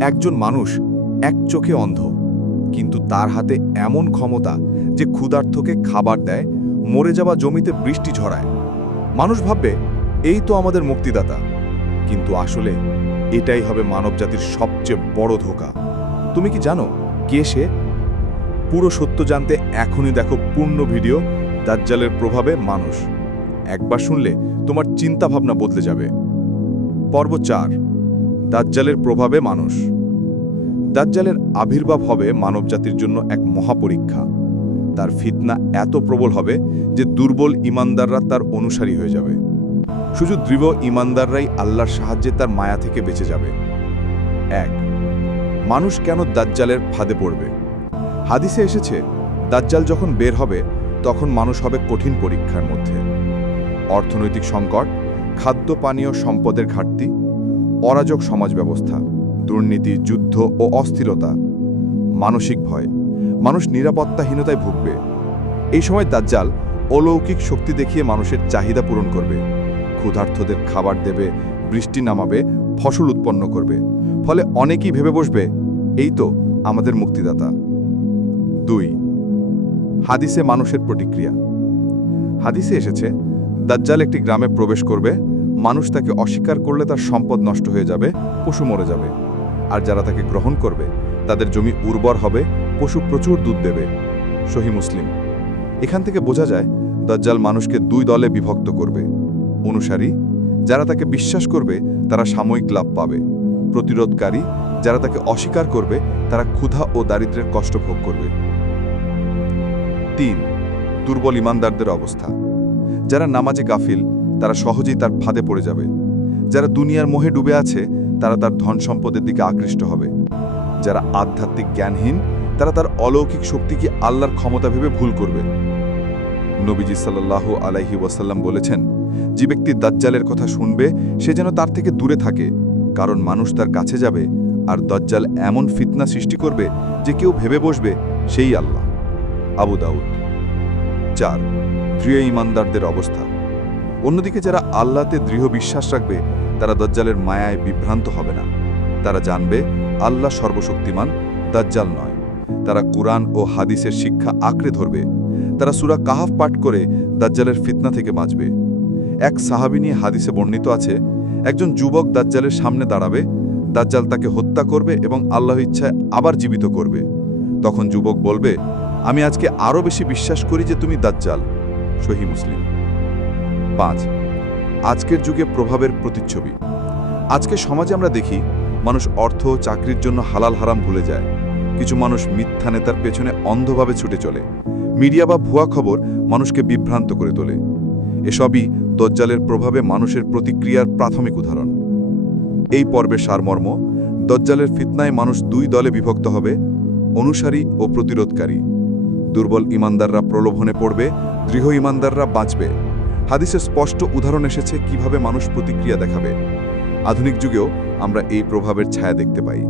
একজন মানুষ এক চোখে অন্ধ, কিন্তু তার হাতে এমন ক্ষমতা যে ক্ষুধার্থকে খাবার দেয়, মরে যাওয়া জমিতে বৃষ্টি ঝরায়। মানুষ ভাববে, এই তো আমাদের মুক্তিদাতা। কিন্তু আসলে এটাই হবে মানবজাতির সবচেয়ে বড় ধোকা। তুমি কি জানো কে সে? পুরো সত্য জানতে এখনই দেখো পূর্ণ ভিডিও দাজ্জালের প্রভাবে মানুষ। একবার শুনলে তোমার চিন্তাভাবনা বদলে যাবে। পর্ব চার। দাজ্জালের প্রভাবে মানুষ। দাজ্জালের আবির্ভাব হবে মানবজাতির জন্য এক মহাপরীক্ষা। তার ফিতনা এত প্রবল হবে যে দুর্বল ইমানদাররা তার অনুসারী হয়ে যাবে। শুধু দৃঢ় ইমানদাররাই আল্লাহর সাহায্যে তার মায়া থেকে বেঁচে যাবে। এক, মানুষ কেন দাজ্জালের ফাঁদে পড়বে? হাদিসে এসেছে, দাজ্জাল যখন বের হবে, তখন মানুষ হবে কঠিন পরীক্ষার মধ্যে। অর্থনৈতিক সংকট, খাদ্য পানীয় সম্পদের ঘাটতি অরাজক সমাজ ব্যবস্থা, দুর্নীতি, যুদ্ধ ও অস্থিরতা, মানসিক ভয়। মানুষ নিরাপত্তাহীনতায় ভুগবে। এই সময় দাজ্জাল অলৌকিক শক্তি দেখিয়ে মানুষের চাহিদা পূরণ করবে। ক্ষুধার্থদের খাবার দেবে, বৃষ্টি নামাবে, ফসল উৎপন্ন করবে। ফলে অনেকেই ভেবে বসবে, এই তো আমাদের মুক্তিদাতা। দুই, হাদিসে মানুষের প্রতিক্রিয়া। হাদিসে এসেছে, দাজ্জাল একটি গ্রামে প্রবেশ করবে মানুষ তাকে অস্বীকার করলে তার সম্পদ নষ্ট হয়ে যাবে, পশু মরে যাবে। আর যারা তাকে গ্রহণ করবে, তাদের জমি উর্বর হবে, পশু প্রচুর দুধ দেবে। সহি মুসলিম। এখান থেকে বোঝা যায়, দাজ্জাল মানুষকে দুই দলে বিভক্ত করবে। অনুসারী, যারা তাকে বিশ্বাস করবে, তারা সাময়িক লাভ পাবে। প্রতিরোধকারী, যারা তাকে অস্বীকার করবে, তারা ক্ষুধা ও দারিদ্র্যের কষ্ট ভোগ করবে। তিন, দুর্বল ইমানদারদের অবস্থা। যারা নামাজে গাফিল তারা সহজেই তার ফাঁদে পড়ে যাবে। যারা দুনিয়ার মোহে ডুবে আছে, তারা তার ধন সম্পদের দিকে আকৃষ্ট হবে। যারা আধ্যাত্মিক জ্ঞানহীন, তারা তার অলৌকিক শক্তিকে আল্লাহর ক্ষমতা ভেবে ভুল করবে। নবীজি সাল্লাহ আলাইহি ওয়াসাল্লাম বলেছেন, যে ব্যক্তি দাজ্জালের কথা শুনবে, সে যেন তার থেকে দূরে থাকে, কারণ মানুষ তার কাছে যাবে, আর দজ্জাল এমন ফিতনা সৃষ্টি করবে যে কেউ ভেবে বসবে, সেই আল্লাহ। আবু দাউদ। চার, প্রিয় ইমানদারদের অবস্থা। অন্যদিকে যারা আল্লাহতে দৃঢ় বিশ্বাস রাখবে, তারা দজ্জালের মায়ায় বিভ্রান্ত হবে না। তারা জানবে, আল্লাহ সর্বশক্তিমান, দাজ্জাল নয়। তারা কুরআন ও হাদিসের শিক্ষা আঁকড়ে ধরবে। তারা সুরা কাহাফ পাঠ করে দাজ্জালের ফিতনা থেকে বাঁচবে। এক সাহাবি নিয়ে হাদিসে বর্ণিত আছে, একজন যুবক দাজ্জালের সামনে দাঁড়াবে, দাজ্জাল তাকে হত্যা করবে এবং আল্লাহ ইচ্ছায় আবার জীবিত করবে। তখন যুবক বলবে, আমি আজকে আরও বেশি বিশ্বাস করি যে তুমি দাজ্জাল, সহি মুসলিম। পাঁচ। আজকের যুগে প্রভাবের প্রতিচ্ছবি। আজকে সমাজে আমরা দেখি, মানুষ অর্থ চাকরির জন্য হালাল হারাম ভুলে যায়। কিছু মানুষ মিথ্যা নেতার পেছনে অন্ধভাবে ছুটে চলে। মিডিয়া বা ভুয়া খবর মানুষকে বিভ্রান্ত করে তোলে। এসবই দজ্জালের প্রভাবে মানুষের প্রতিক্রিয়ার প্রাথমিক উদাহরণ। এই পর্বের সারমর্ম, দজ্জালের ফিতনায় মানুষ দুই দলে বিভক্ত হবে, অনুসারী ও প্রতিরোধকারী। দুর্বল ইমানদাররা প্রলোভনে পড়বে, দৃঢ় ইমানদাররা বাঁচবে। হাদিসে স্পষ্ট উদাহরণ এসেছে কীভাবে মানুষ প্রতিক্রিয়া দেখাবে। আধুনিক যুগেও আমরা এই প্রভাবের ছায়া দেখতে পাই।